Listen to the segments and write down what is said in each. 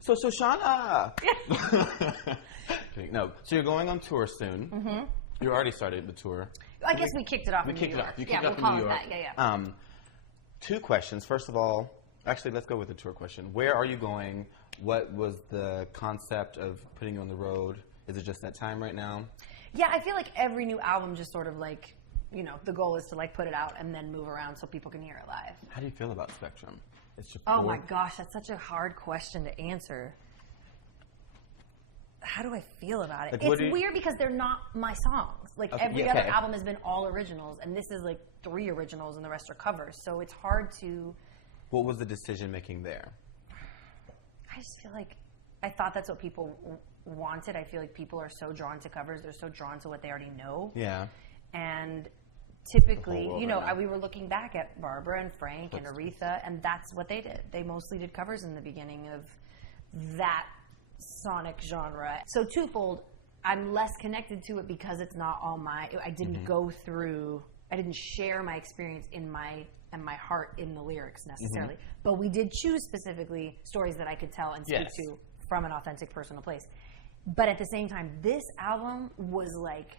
So Shoshana! No, so you're going on tour soon. Mm-hmm. You already started the tour. I guess we kicked it off in New York. You kicked it off in New York. Yeah. 2 questions. First of all, actually, let's go with the tour question. Where are you going? What was the concept of putting you on the road? Is it just that time right now? Yeah, I feel like every new album just sort of like, you know, the goal is to like put it out and then move around so people can hear it live. How do you feel about Spectrum? It's your Oh my gosh, that's such a hard question to answer. How do I feel about it? Like, it's weird because they're not my songs. Like every other album has been all originals, and this is like 3 originals and the rest are covers. So it's hard to... What was the decision making there? I just feel like I thought that's what people wanted. I feel like people are so drawn to covers. They're so drawn to what they already know. Yeah. And typically, you know, we were looking back at Barbara and Frank and Aretha, and that's what they did. They mostly did covers in the beginning of that sonic genre. So twofold, I'm less connected to it because it's not all I didn't go through, I didn't share my experience in my heart in the lyrics necessarily. But we did choose specifically stories that I could tell and speak to from an authentic personal place. But at the same time, this album was like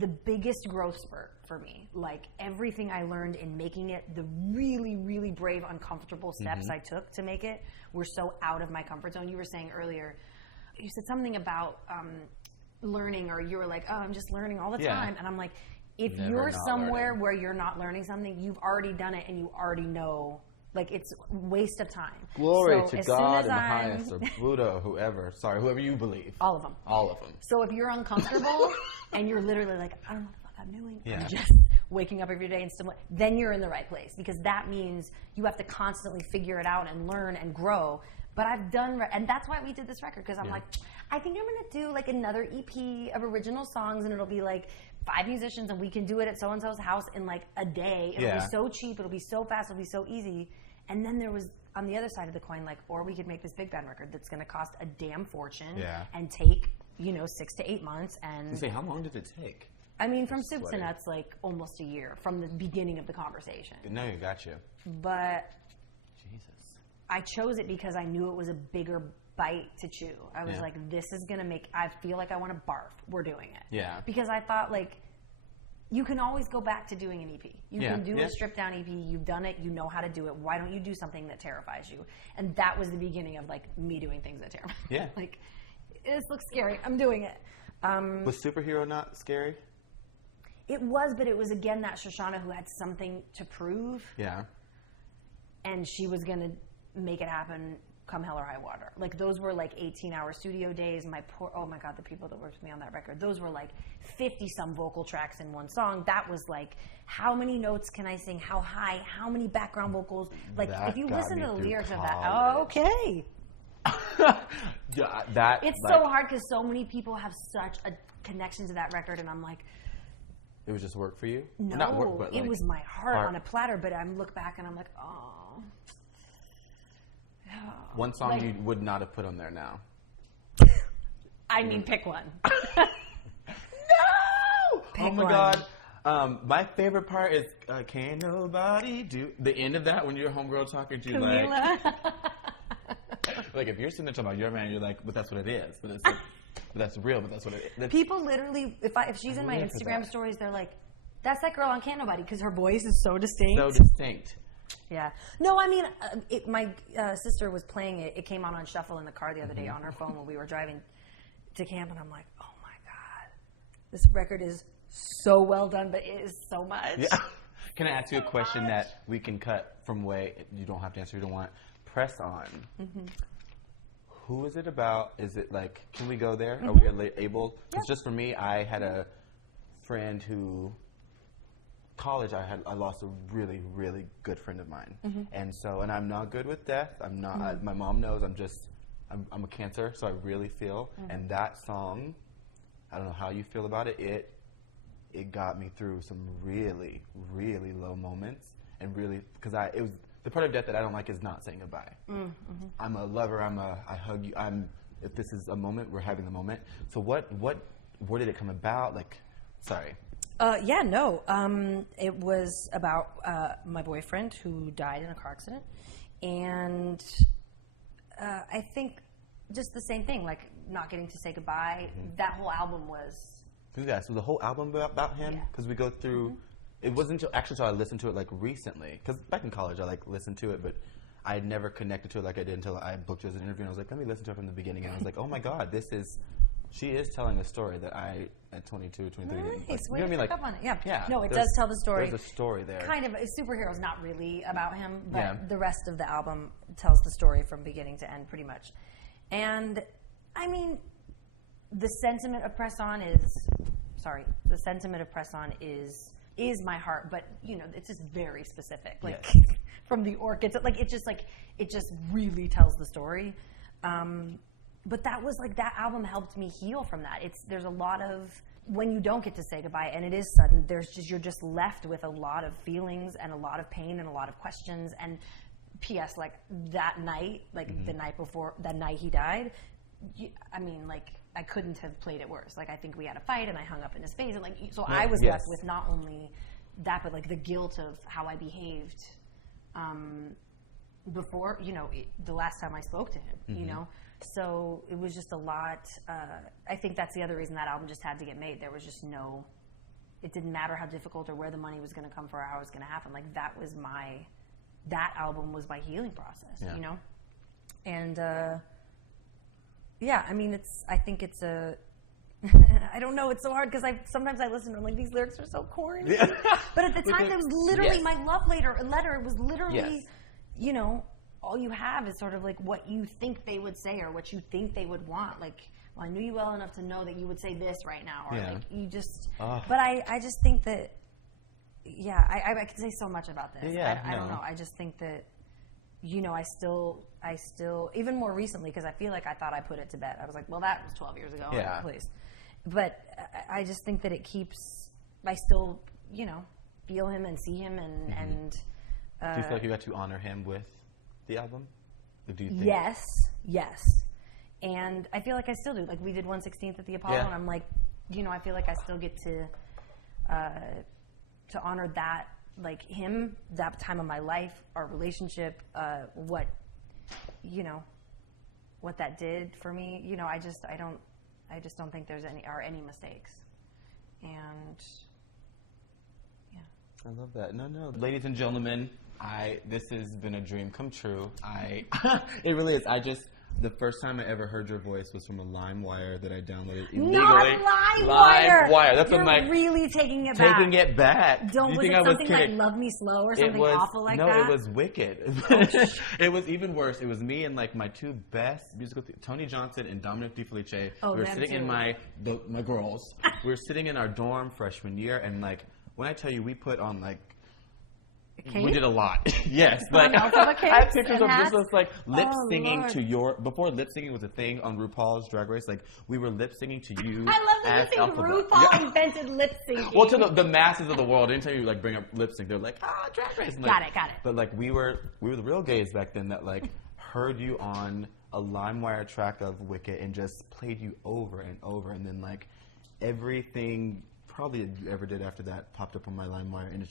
the biggest growth spurt for me. Like everything I learned in making it, the really, really brave, uncomfortable steps I took to make it were so out of my comfort zone. You were saying earlier, you said something about learning, or you were like, oh, I'm just learning all the time. And I'm like, if you're somewhere where you're not learning something, you've already done it and you already know. Like, it's a waste of time. Glory to God in the highest, or Buddha, or whoever. Sorry, whoever you believe. All of them. All of them. So if you're uncomfortable and you're literally like, I don't know what the fuck I'm doing. Yeah. I'm just waking up every day and still, then you're in the right place. Because that means you have to constantly figure it out and learn and grow. But I've done, and that's why we did this record. Because I'm like, I think I'm going to do like another EP of original songs, and it'll be like 5 musicians, and we can do it at so-and-so's house in like a day. It'll be so cheap. It'll be so fast. It'll be so easy. And then there was, on the other side of the coin, like, or we could make this big band record that's going to cost a damn fortune and take, 6 to 8 months. And say, how long did it take? I mean, from soup to nuts, like almost a year from the beginning of the conversation. No, you got you. But Jesus, I chose it because I knew it was a bigger bite to chew. I was like, this is going to make, I feel like I want to barf. We're doing it. Yeah. Because I thought, like, you can always go back to doing an EP. You can do a stripped down EP. You've done it. You know how to do it. Why don't you do something that terrifies you? And that was the beginning of like me doing things that terrify me. Yeah. Like, this looks scary. I'm doing it. Was Superhero not scary? It was, but it was again that Shoshana who had something to prove. Yeah. And she was going to make it happen come hell or high water. Like, those were like 18-hour studio days. Oh my God, the people that worked with me on that record, those were like 50-some vocal tracks in one song. That was like, how many notes can I sing? How high? How many background vocals? Like, if you listen to the lyrics of that, okay. It's so hard because so many people have such a connection to that record, and I'm like, it was just work for you? No, not work, but it was my heart on a platter. But I look back and I'm like, oh. One song you would not have put on there now. I mean, pick one. No! Pick oh my one. God. My favorite part is Can't Nobody Do... The end of that when you're a homegirl talking to you like... like, if you're sitting there talking about your man, you're like, but that's what it is. But, it's like, but that's real, but that's what it is. People literally, if she's in my Instagram stories, they're like, that's that girl on Can't Nobody, because her voice is so distinct. So distinct. Yeah. No, I mean, my sister was playing it. It came on shuffle in the car the other day on her phone when we were driving to camp, and I'm like, oh my God, this record is so well done, but it is so much. Yeah. Can I ask you a question that we can cut from way, you don't have to answer, you don't want. Press On. Who is it about? Is it like, can we go there? Are we able? Because just for me, I had a friend who... college, I lost a really, really good friend of mine, and I'm not good with death. I'm not. My mom knows. I'm a Cancer, so I really feel. And that song, I don't know how you feel about it. It got me through some really, really low moments, and really because it was the part of death that I don't like is not saying goodbye. I'm a lover. I hug you. If this is a moment, we're having the moment. So where did it come about? Like, sorry. It was about my boyfriend who died in a car accident, and I think just the same thing, like not getting to say goodbye. That whole album was. Yeah, so the whole album about him, because we go through. It wasn't until I listened to it like recently, because back in college I like listened to it, but I had never connected to it like I did until I booked her as an interview. And I was like, let me listen to it from the beginning, and I was like, oh my God, she is telling a story that I at 22, 23. Nice. Like, you know Way what I mean? Like, up on it. Yeah. No, it there's- does tell the story. There's a story there. Kind of. Superhero's not really about him, but the rest of the album tells the story from beginning to end, pretty much. And I mean, the sentiment of Press On is my heart, but you know, it's just very specific. Like from the orchids, like it just really tells the story. But that was like, that album helped me heal from that. There's a lot of, when you don't get to say goodbye and it is sudden, you're just left with a lot of feelings and a lot of pain and a lot of questions. And P.S. like that night, like the night before, that night he died, I mean, like I couldn't have played it worse. Like I think we had a fight and I hung up in his face, and like so I was left with not only that, but like the guilt of how I behaved before, you know, the last time I spoke to him, you know. So it was just a lot. I think that's the other reason that album just had to get made. There was just it didn't matter how difficult or where the money was going to come for or how it was going to happen. Like that album was my healing process, you know? And, I mean, I think it's I don't know, it's so hard because sometimes I listen to them, like, these lyrics are so corny. Yeah. But at the time, it was literally my love letter. It was literally, you know, all you have is sort of like what you think they would say or what you think they would want. Like, well, I knew you well enough to know that you would say this right now. Or like, you just, but I just think that, I could say so much about this. I don't know. I just think that, you know, I still, even more recently, because I feel like I thought I put it to bed. I was like, well, that was 12 years ago. Yeah. Please. But I just think that I still, you know, feel him and see him and do you feel like you got to honor him with the album? Or do you think? Yes. And I feel like I still do. Like we did 1/16 at the Apollo, and I'm like, you know, I feel like I still get to honor that, like him, that time of my life, our relationship, what that did for me. You know, I just don't think there's any mistakes. And I love that. No. Ladies and gentlemen, this has been a dream come true. It really is. The first time I ever heard your voice was from a LimeWire that I downloaded illegally. Not LimeWire. LimeWire. That's You're what my really taking it back. Taking it back. Was it something like Love Me Slow or something awful like that? No, it was Wicked. It was even worse. It was me and like my two best musical, Tony Johnson and Dominic DiFelice. Oh, we were sitting in my girls. We were sitting in our dorm freshman year, and like when I tell you, we put on like. We did a lot. Yes. Like, I have pictures of this was like lip singing to before lip singing was a thing on RuPaul's Drag Race, like we were lip singing to you. I love that you think RuPaul invented lip syncing. Well, to the masses of the world, anytime you like bring up lip sync, they're like, Drag Race. And, like, got it. But like we were the real gays back then that like heard you on a LimeWire track of Wicked and just played you over and over, and then like everything probably you ever did after that popped up on my LimeWire, and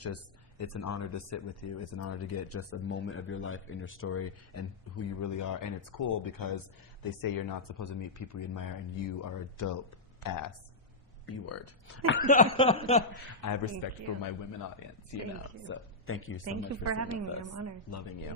it's an honor to sit with you. It's an honor to get just a moment of your life and your story and who you really are. And it's cool because they say you're not supposed to meet people you admire, and you are a dope ass B-word. I have respect for my women audience, you know. So thank you so much for having me. I'm honored. Loving you.